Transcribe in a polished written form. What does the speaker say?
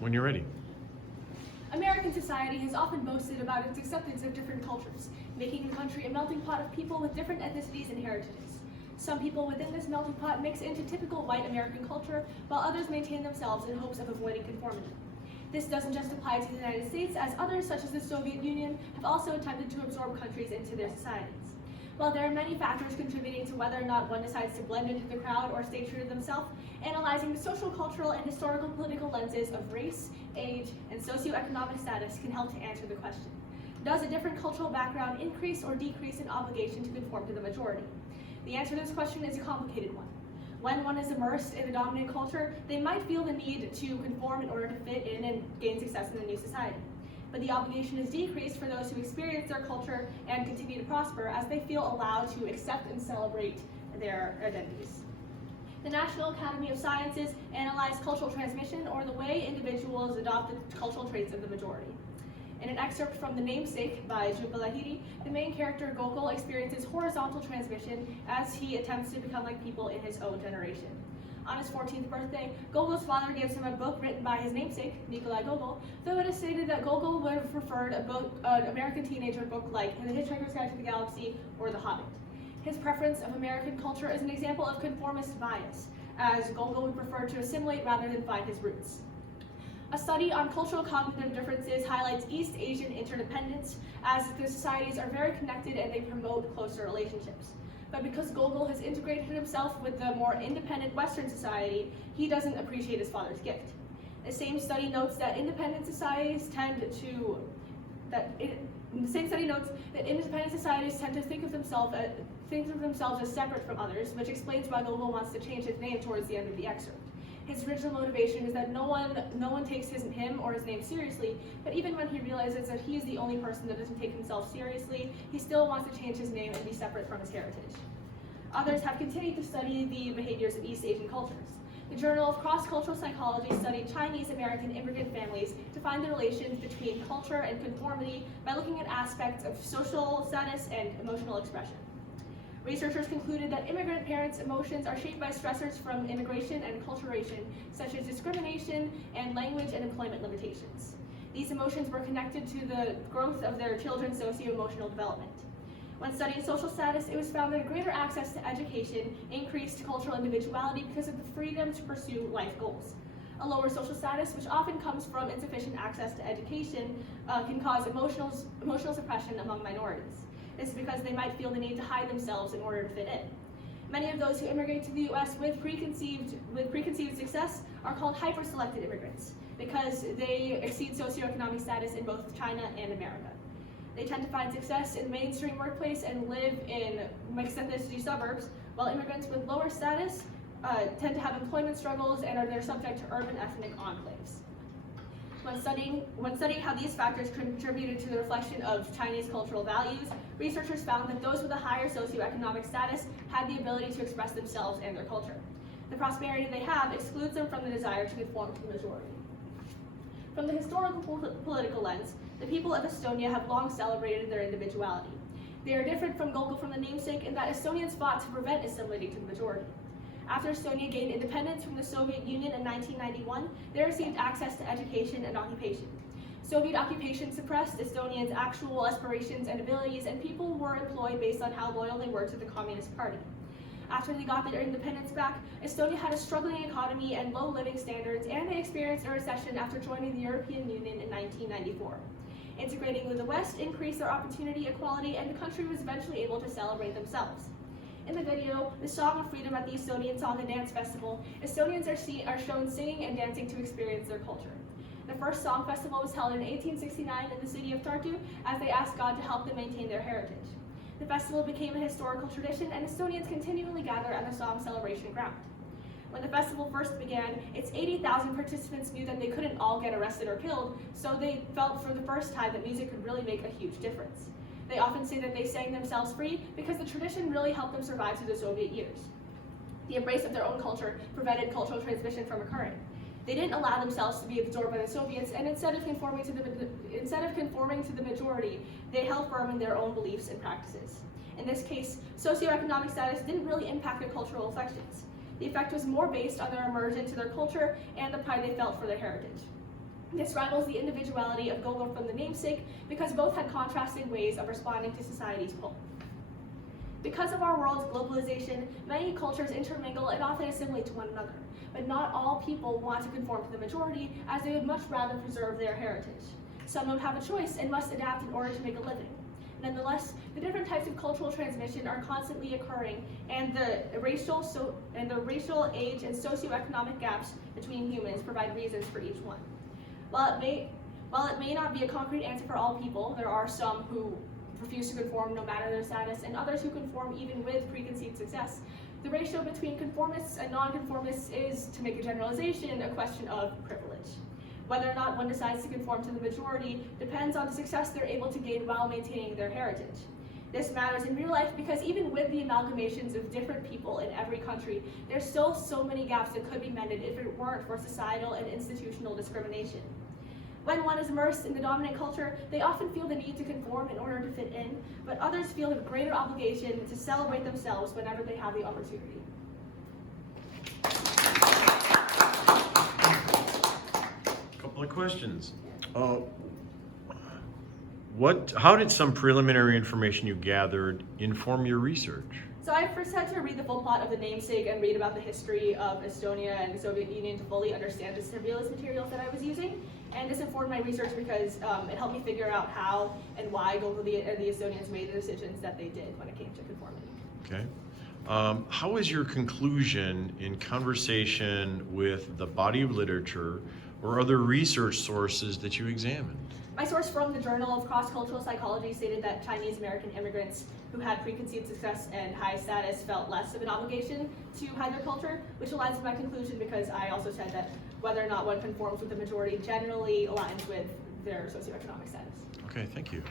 When you're ready. American society has often boasted about its acceptance of different cultures, making the country a melting pot of people with different ethnicities and heritages. Some people within this melting pot mix into typical white American culture, while others maintain themselves in hopes of avoiding conformity. This doesn't just apply to the United States, as others, such as the Soviet Union, have also attempted to absorb countries into their societies. While there are many factors contributing to whether or not one decides to blend into the crowd or stay true to themselves, analyzing the social, cultural, and historical political lenses of race, age, and socioeconomic status can help to answer the question. Does a different cultural background increase or decrease an obligation to conform to the majority? The answer to this question is a complicated one. When one is immersed in the dominant culture, they might feel the need to conform in order to fit in and gain success in the new society. But the obligation is decreased for those who experience their culture and continue to prosper as they feel allowed to accept and celebrate their identities. The National Academy of Sciences analyzed cultural transmission, or the way individuals adopt the cultural traits of the majority. In an excerpt from The Namesake by Jubilahiri, the main character Gokul experiences horizontal transmission as he attempts to become like people in his own generation. On his 14th birthday, Gogol's father gives him a book written by his namesake, Nikolai Gogol, though it is stated that Gogol would have preferred an American teenager book like The Hitchhiker's Guide to the Galaxy or The Hobbit. His preference of American culture is an example of conformist bias, as Gogol would prefer to assimilate rather than find his roots. A study on cultural cognitive differences highlights East Asian interdependence, as the societies are very connected and they promote closer relationships. But because Gogol has integrated himself with the more independent Western society, he doesn't appreciate his father's gift. The same study notes that independent societies tend to think of themselves as separate from others, which explains why Gogol wants to change his name towards the end of the excerpt. His original motivation is that no one takes him or his name seriously, but even when he realizes that he is the only person that doesn't take himself seriously, he still wants to change his name and be separate from his heritage. Others have continued to study the behaviors of East Asian cultures. The Journal of Cross-Cultural Psychology studied Chinese-American immigrant families to find the relations between culture and conformity by looking at aspects of social status and emotional expression. Researchers concluded that immigrant parents' emotions are shaped by stressors from immigration and acculturation, such as discrimination and language and employment limitations. These emotions were connected to the growth of their children's socio-emotional development. When studying social status, it was found that greater access to education increased cultural individuality because of the freedom to pursue life goals. A lower social status, which often comes from insufficient access to education, can cause emotional suppression among minorities. This is because they might feel the need to hide themselves in order to fit in. Many of those who immigrate to the U.S. with preconceived success are called hyper-selected immigrants because they exceed socioeconomic status in both China and America. They tend to find success in the mainstream workplace and live in mixed-ethnicity suburbs, while immigrants with lower status tend to have employment struggles and they're subject to urban ethnic enclaves. When studying how these factors contributed to the reflection of Chinese cultural values, researchers found that those with a higher socioeconomic status had the ability to express themselves and their culture. The prosperity they have excludes them from the desire to conform to the majority. From the historical political lens, the people of Estonia have long celebrated their individuality. They are different from Gogol from the namesake in that Estonians fought to prevent assimilating to the majority. After Estonia gained independence from the Soviet Union in 1991, they received access to education and occupation. Soviet occupation suppressed Estonians' actual aspirations and abilities, and people were employed based on how loyal they were to the Communist Party. After they got their independence back, Estonia had a struggling economy and low living standards, and they experienced a recession after joining the European Union in 1994. Integrating with the West increased their opportunity equality, and the country was eventually able to celebrate themselves. In the video, The Song of Freedom at the Estonian Song and Dance Festival, Estonians are shown singing and dancing to experience their culture. The first song festival was held in 1869 in the city of Tartu as they asked God to help them maintain their heritage. The festival became a historical tradition, and Estonians continually gather at the song celebration ground. When the festival first began, its 80,000 participants knew that they couldn't all get arrested or killed, so they felt for the first time that music could really make a huge difference. They often say that they sang themselves free because the tradition really helped them survive through the Soviet years. The embrace of their own culture prevented cultural transmission from occurring. They didn't allow themselves to be absorbed by the Soviets, and instead of conforming to the majority, they held firm in their own beliefs and practices. In this case, socioeconomic status didn't really impact their cultural affections. The effect was more based on their immersion to their culture and the pride they felt for their heritage. This rivals the individuality of Gogol from the namesake because both had contrasting ways of responding to society's pull. Because of our world's globalization, many cultures intermingle and often assimilate to one another, but not all people want to conform to the majority, as they would much rather preserve their heritage. Some don't have a choice and must adapt in order to make a living. Nonetheless, the different types of cultural transmission are constantly occurring, and the racial, age, and socioeconomic gaps between humans provide reasons for each one. While it may not be a concrete answer for all people, there are some who refuse to conform no matter their status, and others who conform even with preconceived success. The ratio between conformists and nonconformists is, to make a generalization, a question of privilege. Whether or not one decides to conform to the majority depends on the success they're able to gain while maintaining their heritage. This matters in real life because even with the amalgamations of different people in every country, there's still so many gaps that could be mended if it weren't for societal and institutional discrimination. When one is immersed in the dominant culture, they often feel the need to conform in order to fit in, but others feel a greater obligation to celebrate themselves whenever they have the opportunity. Couple of questions. How did some preliminary information you gathered inform your research? So I first had to read the full plot of the namesake and read about the history of Estonia and the Soviet Union to fully understand the surveillance materials that I was using. And this informed my research because it helped me figure out how and why the Estonians made the decisions that they did when it came to conformity. Okay. How is your conclusion in conversation with the body of literature or other research sources that you examined? My source from the Journal of Cross-Cultural Psychology stated that Chinese American immigrants who had preconceived success and high status felt less of an obligation to hide their culture, which aligns with my conclusion because I also said that whether or not one conforms with the majority generally aligns with their socioeconomic status. Okay, thank you.